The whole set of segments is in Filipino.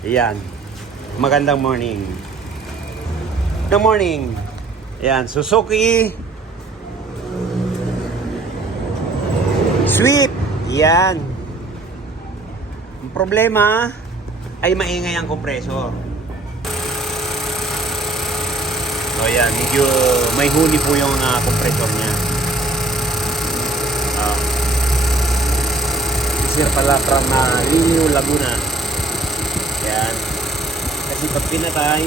Ayan. Magandang morning. Good morning. Ayan, Suzuki Swift. Ayan. Ang problema ay maingay ang kompresor. So ayan, medyo may huni po yung kompresor niya. Sir pala from Liliw, Laguna. Ayan. Kasi pag pinatay,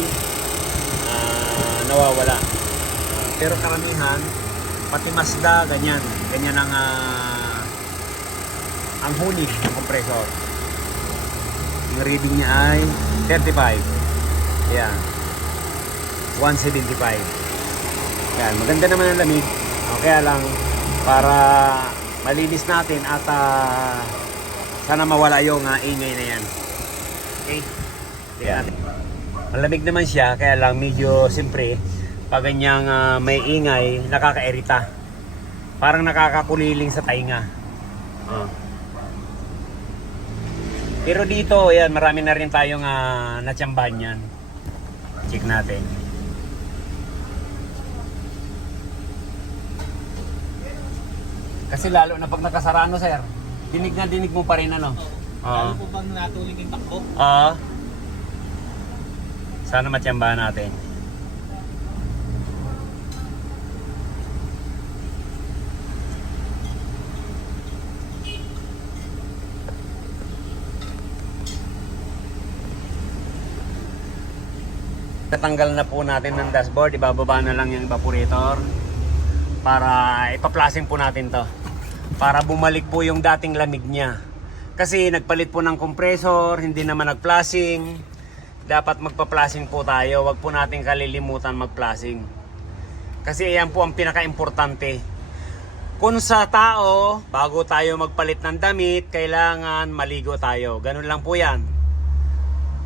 nawawala. Pero karamihan, pati Mazda, ganyan. Ganyan ang huni ng kompresor. Yung reading niya ay 35. Ayan. 175. Ayan. Maganda naman ang lamig. Kaya lang, para malinis natin at sana mawala yung ingay na yan. Okay? Ayan. Malamig naman siya, kaya lang medyo siyempre pag ganyang may ingay, nakakairita. Parang nakakakuliling sa tainga. Pero dito, ayan, marami na rin tayong natsambahan yan. Check natin. Kasi lalo na pag nakasara, sir, dinig na dinig mo pa rin, ano? Lalo po bang natuloy yung takbo? Sana matsambahan natin. Tatanggal na po natin ng dashboard, ibababa na lang yung evaporator para ipa-flushing po natin to. Para bumalik po yung dating lamig niya. Kasi nagpalit po ng compressor, hindi naman nag-flushing. Dapat magpa-flushing po tayo. Huwag po natin kalilimutan mag-flushing. Kasi yan po ang pinaka-importante. Kung sa tao, bago tayo magpalit ng damit, kailangan maligo tayo. Ganun lang po yan.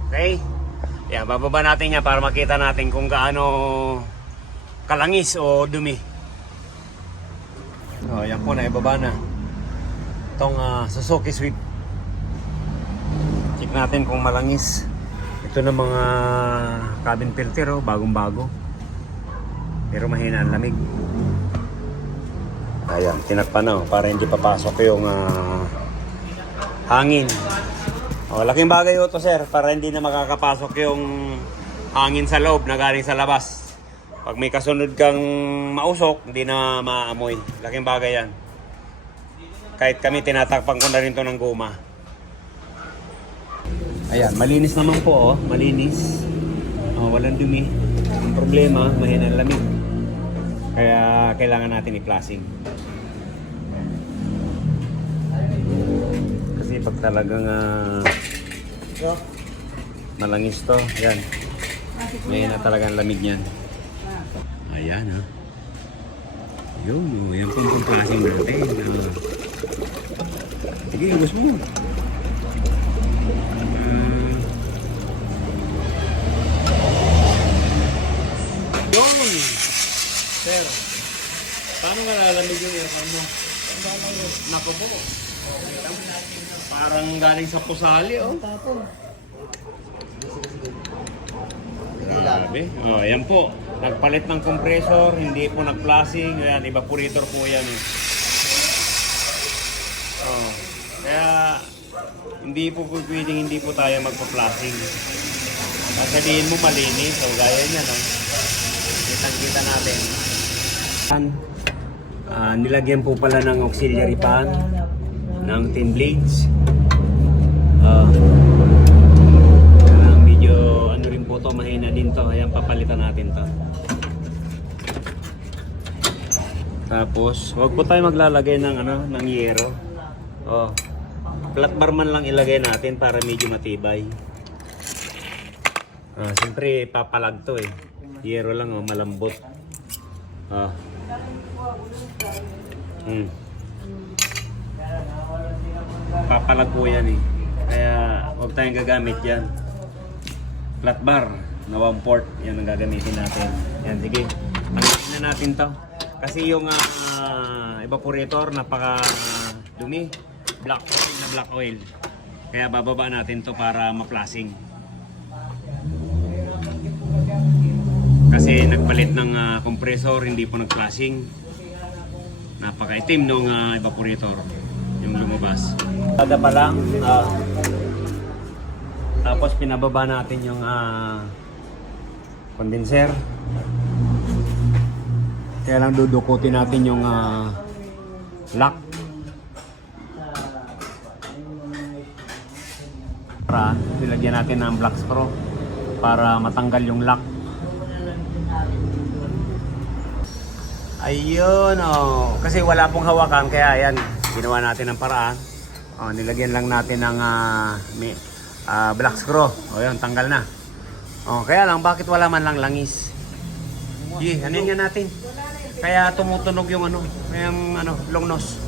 Okay? Yan, bababa natin yan para makita natin kung gaano kalangis o dumi. Yan po, naibaba na itong Suzuki Swift. Check natin kung malangis. Ito na mga cabin filter, bagong bago, pero mahina ang lamig. Ayan, tinakpan na para hindi papasok yung hangin. Laking bagay ito, sir, para hindi na makakapasok yung hangin sa loob na galing sa labas. Pag may kasunod kang mausok, hindi na maamoy. Laking bagay yan. Kahit kami, tinatakpan ko na rin to ng goma. Ayan, malinis naman po, malinis. Walang dumi. Ang problema, mahina ang lamig. Kaya kailangan natin i-flushing. Kasi pag talagang malangis to, yan. Mahina talaga ang lamig niyan. Ayan, Yun, yan po yung flushing natin. Sige, ubos mo. Yun! Sir, paano malalamig yung aircon mo? Naku po. Parang galing sa pusali, Grabe. Ayan po. Nagpalit ng compressor, hindi po nag-flushing. Ayan, evaporator po yan. Kaya hindi po pwedeng hindi po tayo magpa-flushing. Sabihin mo malinis, so gaya niya, kitang-kita natin. Nilagyan po pala ng auxiliary fan ng 10 blades. Medyo ano rin po to, mahina din to. Ayan, papalitan natin to. Tapos, huwag po tayo maglalagay ng ng yero. Flat bar man lang ilagay natin para medyo matibay. Siyempre papalag to Yero lang, malambot. Papalag po yan Kaya huwag tayong gagamit yan. Flat bar na 1/4, yan ang gagamitin natin. Yan, sige. Tanggalin na natin to. Kasi yung evaporator, napaka dumi. Black oil. Kaya bababa natin to para ma-flushing. Kasi nagpalit ng compressor, hindi po nag-flashing. Napakaitim nung evaporator yung lumabas. Kada pa lang, tapos pinababa natin yung condenser. Kaya lang dudukutin natin yung lock. Para nilagyan natin ng black screw para matanggal yung lock. Ayun, oh. Kasi wala pong hawakan, kaya ayan, ginawa natin ng paraan. Oh, nilagyan lang natin ng black screw. O yun, tanggal na. Oh, kaya lang, bakit wala man lang langis? Ano nga natin? Kaya tumutunog yung long nose.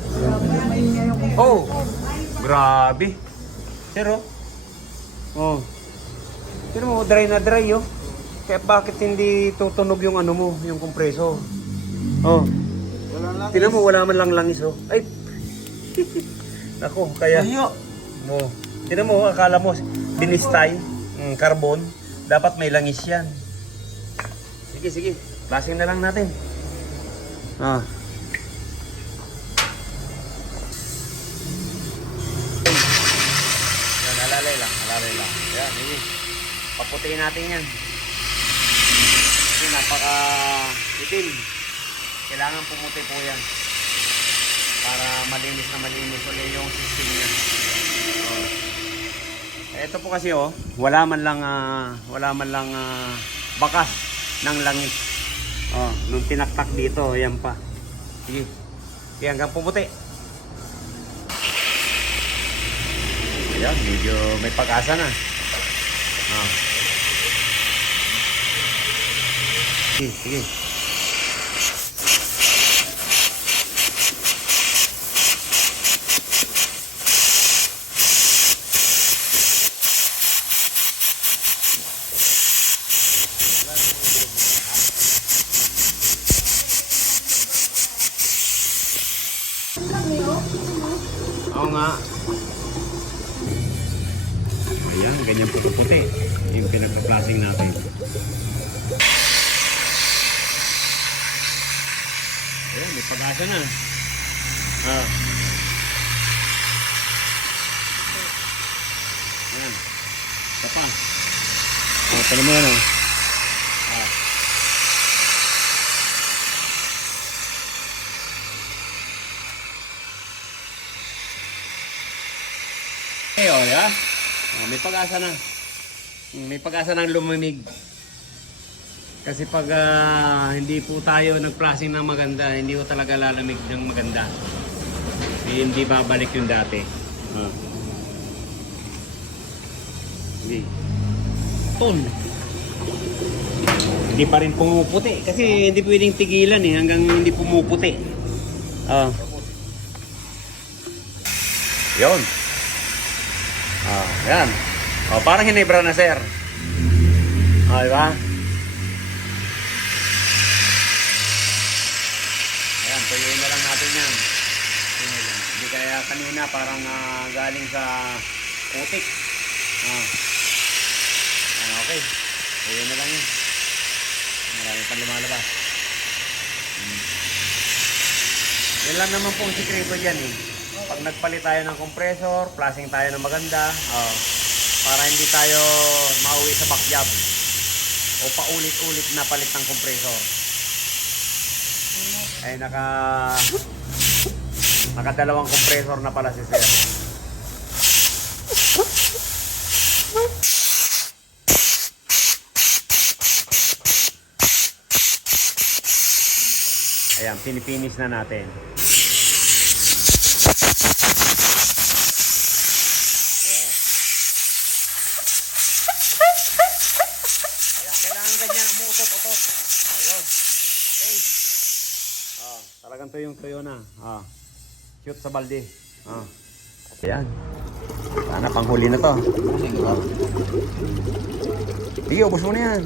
Oh, grabe. Pero, oh, pero mo, dry na dry, oh. Kaya bakit hindi tutunog yung yung compressor? Oh. Tingnan mo, wala man lang langis, oh. Ay. Nako, kaya. Oh. Tingnan mo, akala mo binistay, carbon, dapat may langis 'yan. Sige. Lasing na lang natin. Ah. Yan, alalay lang. Yan, sige. Paputiin natin 'yan. Kasi napaka itim. Kailangan pumuti po yan para malinis ulit yung system niya. Oh. Ito po kasi wala man lang bakas ng langis. Oh, nung tinaktak dito, yan pa. Sige. Sige, hanggang pumuti. Ayan, medyo may pag-asa na. Oh. Sige. Oo nga. Ayan, ganyan puti-puti. Yung pinagpa-flashing natin. Ayan, may pag-asa na. Ayan. Isa pa. Tala mo yan diba? May pag-asa na. May pag-asa ng lumamig. Kasi pag hindi po tayo nag-flashing ng maganda, hindi po talaga lalamig ng maganda. Hindi babalik yung dati. Hindi. Hindi pa rin pumuputi. Kasi hindi pwedeng tigilan hanggang hindi pumuputi. Yun. Yan. Parang hinibra na, sir. Diba? Ayan, tuyuin na lang natin yan. Hindi kaya kanina parang galing sa putik. Okay. Tuyuin na lang yan. Marami pang lumalabas. Yan lang naman po ang sikreto dyan Pag nagpalit tayo ng compressor, flashing tayo ng maganda, para hindi tayo mauwi sa back job o paulit-ulit na palit ng compressor. Ay nakadalawang compressor na pala si sir. Ayan, pinipinis na natin. Talagang tuyong-tuyo na. Shoot sa balde. Ayan. Sana panghuli na to. Sige, ubos mo na yan.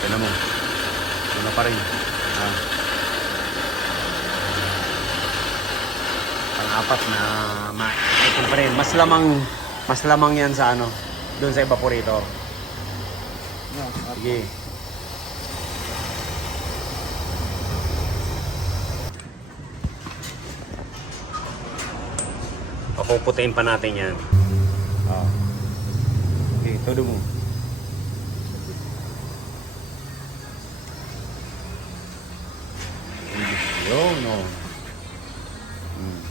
Tignan mo. Ano pa rin. apat na ito pa rin. Mas lamang yan sa ano, doon sa evaporator. Sige. Papuputain pa natin yan. Okay, todo mo. Yun, no.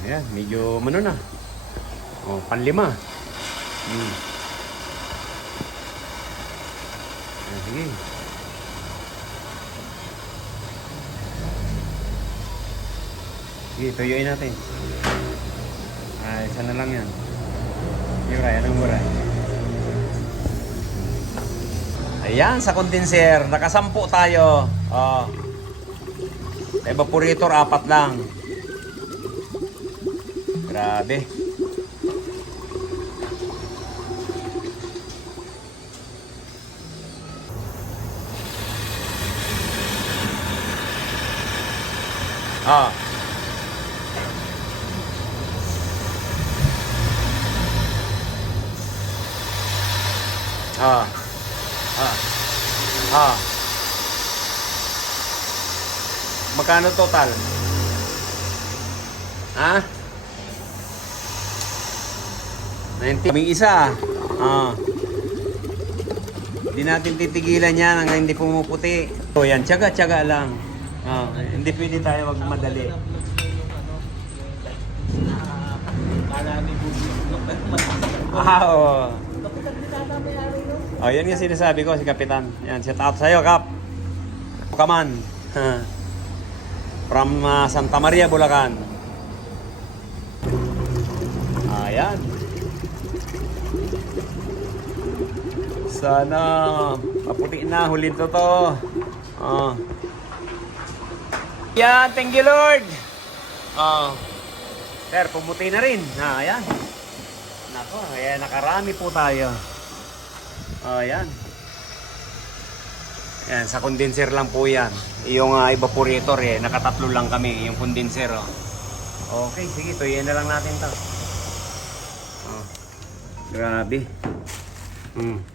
Ayan, medyo na. Panlima. Ayan, sige. Sige, tuyuin natin. Ay, isa na lang yan. Yuray, anong muray? Ayan, sa condenser, nakasampu tayo. Evaporator, 4 lang. Grabe. Magkano total? Ha? 90. Kaming isa. Hindi natin titigilan yan hanggang hindi pumuputi. So yan, tiyaga-tiyaga lang. Hindi pwede tayo magmadali. Yan yung sinasabi ko si Kapitan. Yan, shout out sa'yo, Kap. Kaman. From Santa Maria, Bulacan. Ayan. Sana maputi na, hulin to. Yan, thank you Lord. Sir, pumuti na rin. Ayan. Nako, ayan, nakarami po tayo. Ayan. Ayan, sa condenser lang po yan. Yung evaporator nakatatlo lang kami, yung condenser. Okay, sige, tuyin na lang natin to. Grabe. Ayan. Ayan.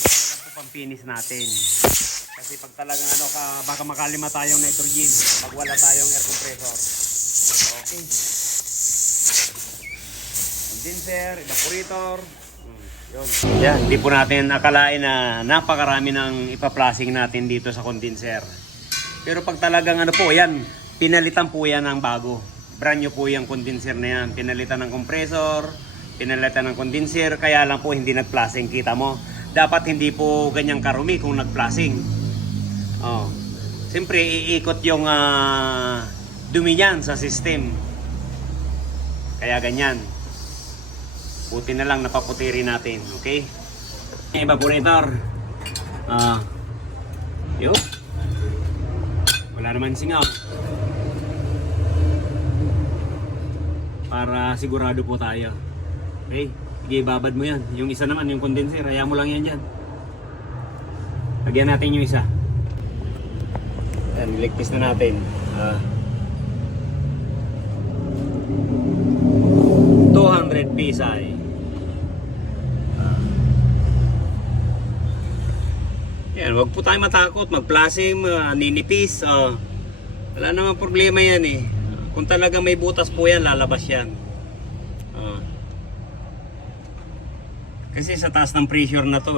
Ito lang po pang-finish natin. Kasi pag talagang baka makalima tayong nitrogen pag wala tayong air compressor. Okay. Condenser, evaporator. Yun. Yan, hindi po natin akalain na napakarami ng ipa-plasing natin dito sa condenser. Pero pag talagang yan, pinalitan po yan ng bago. Brand new po yung condenser na yan. Pinalitan ng compressor, pinalitan ng condenser, kaya lang po hindi nag-plasing. Kita mo, dapat hindi po ganyang karumi kung nag-plasing. Siyempre, iikot yung dumi niyan sa system. Kaya ganyan. Puti na lang, napaputi rin natin. Okay? Evaporator. Yo. Wala naman singaw. Para sigurado po tayo. Okay? Sige, babad mo yan. Yung isa naman, yung condenser, hayaan mo lang yan dyan. Lagyan natin yung isa. Yan, niligpis na natin. 200 PSI. Yan, wag po tayo matakot, mag-plasing, ninipis. Wala namang problema yan eh. Kung talaga may butas po yan, lalabas yan. Kasi sa taas ng pressure na to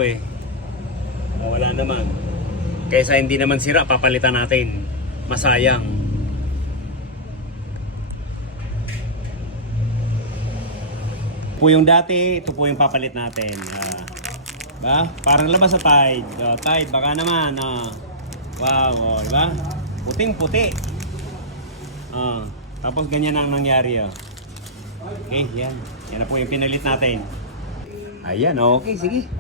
wala naman. Kaysa hindi naman sira, papalitan natin. Masayang. Po yung dati, ito po yung papalit natin. Ba? Parang labas sa Tide. Tide, baka naman. Wow, diba? Puting-puti. Tapos ganyan ang nangyari. Okay, yan. Yan na po yung pinalit natin. Ayan, okay, sige.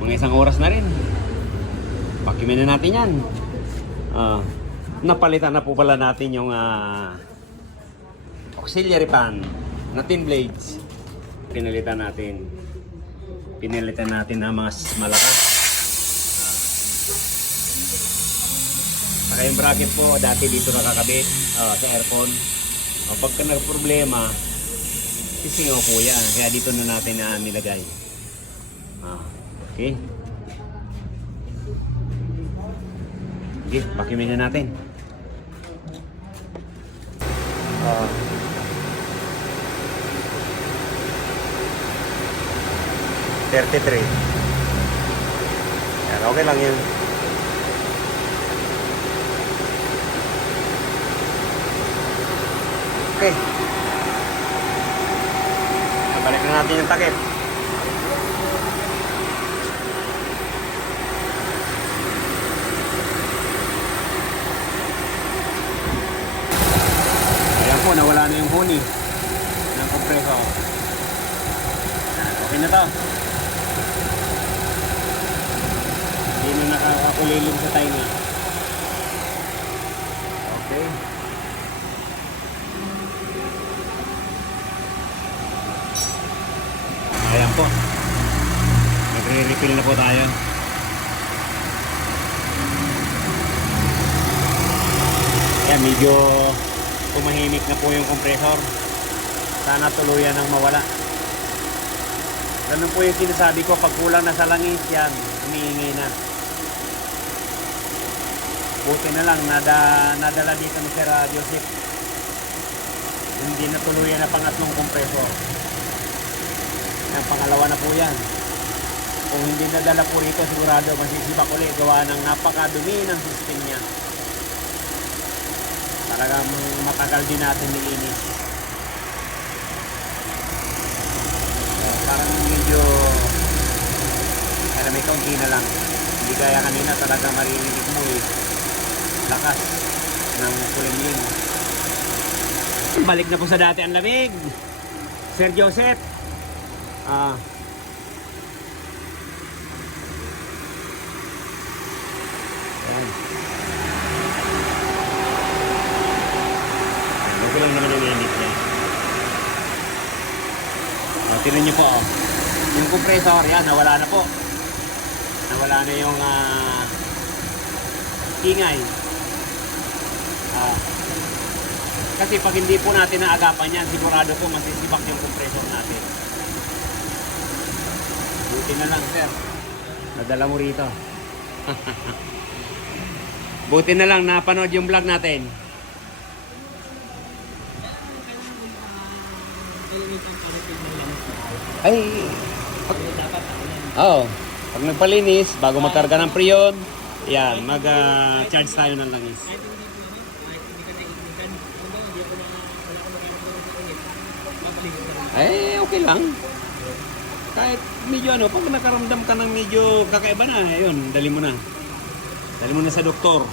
Mga isang oras na rin. Pakimin na natin yan. Napalitan na po pala natin yung auxiliary pan na thin blades. Pinalitan natin. Pinilitan natin na mas malakas. Saka yung bracket po, dati dito nakakabit sa aircon. Pagka nagproblema, sisingaw po yan. Kaya dito na natin na nilagay. Okay. Okay, pakimin na natin. 33. Yan, okay lang yun. Okay. Balik na natin yung takip. Ayan po, nawala na yung huni ng compressor. Okay na to. Hindi na nakakakulilim sa timer. Okay. Ayan po. Nagre-refill na po tayo. Ayan, medyo tumahimik na po yung compressor. Sana tuluyan ang mawala. Ganun po yung sinasabi ko, pag kulang na sa langis, yan, humihingi na. Buti na lang, nadala dito ni Sir Joseph. Hindi na tuluyan na pangatlong compressor. Ang pangalawa na po yan. Kung hindi nadala po rito, sigurado masisibak ulit. Gawa ng napakadumi ng system niya. Talagang matagal din natin nilinis. Parang medyo may kaunti na lang. Hindi gaya kanina, talagang maririnig mo lakas ng kulimlim. Balik na po sa dati ang lamig. Sir Joseph. Ayan. Okay lang naman yung init niya. Tignan niyo po, yung compressor, yan, nawala na po. Nawala na yung ingay. Kasi pag hindi po natin naagapan yan, sigurado po masisibak yung compressor natin. Buti na lang, sir. Nadala mo rito. Buti na lang napanood yung vlog natin. Ay, pag nagpalinis, bago magkarga ng prion, yan, mag-charge tayo ng langis. Ay, okay lang. Kahit medyo pag nakaramdam ka ng medyo kakaiba na, ayun, dali mo na. Dali mo na sa doktor.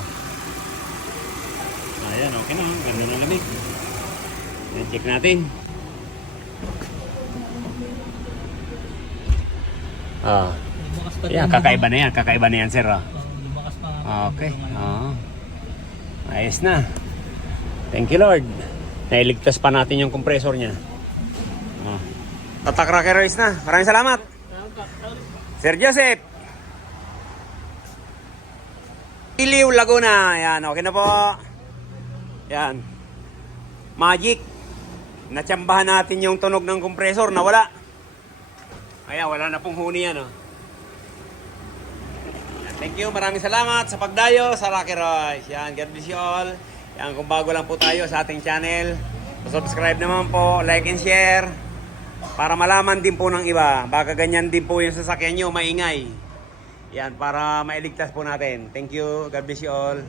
Ayan, okay na. Ganda na lamig. Ayan, check natin. Yan, kakaiba na yan. Kakaiba na yan, sir. Okay. Ayos na. Thank you, Lord. Nailigtas pa natin yung compressor niya. Tatak Rocker Race na. Maraming salamat. Sir Joseph. Iliw, Laguna. Yan, okay na po. Yan. Magic. Natsambahan natin yung tunog ng compressor. Nawala. Ayan, wala na pong huni yan. Thank you. Maraming salamat sa pagdayo sa Rocker Race. Yan, God bless you all. Yan, kung bago lang po tayo sa ating channel, subscribe naman po, like and share. Para malaman din po ng iba. Baka ganyan din po yung sasakyan nyo, maingay. Yan, para mailigtas po natin. Thank you. God bless you all.